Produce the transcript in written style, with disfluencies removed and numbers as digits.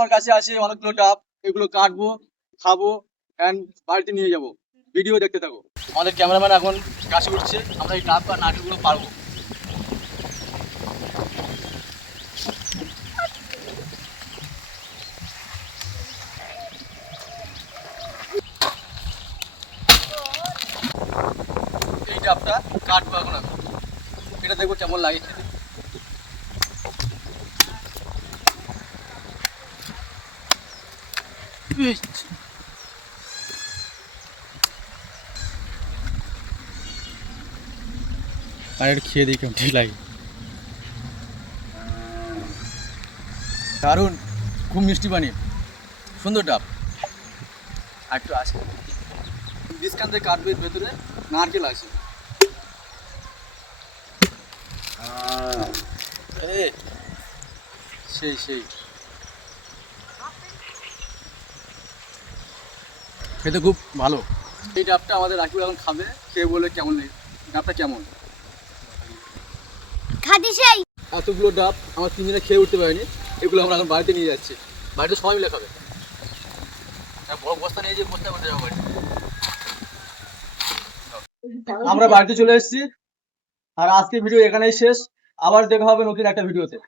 আমার কাছে আছে অনেকগুলো ডাব, এগুলো কাটবো, খাবো অ্যান্ড বাড়িতে নিয়ে যাব। ভিডিও দেখতে থাকো। আমাদের ক্যামেরাম্যান এখন গাছে উঠছে, আমরা এই ডাব বা নারকেলগুলো পারবো। এই ডাবটা কাটবো এখন আমি, এটা দেখবো কেমন লাগে খেতে। আর একটু খেয়ে দিই কেমন ঠিক লাগে। দারুণ, খুব মিষ্টি পানি, সুন্দর ডাব। আর একটু আছে বিস্কান থেকে কাটবে, ভেতরে নারকেল আছে। সেই সেই খেতে খুব ভালো। এই ডাবটা আমাদের রাকিব এখন খাবে, খেয়ে বলে কেমন লাগে, ডাবটা কেমন। খাদি সেই এতগুলো ডাব আমার 3 দিনে খেয়ে উঠতে পারিনি, এগুলো আমরা এখন বাড়িতে নিয়ে যাচ্ছি। বাড়িতে সবাই মিলে খাবে। বড় বস্তা নিয়ে যে বস্তা করতে যাবো বাড়িতে। আমরা বাড়িতে চলে এসেছি, আর আজকে ভিডিও এখানেই শেষ। আবার দেখা হবে নতুন একটা ভিডিওতে।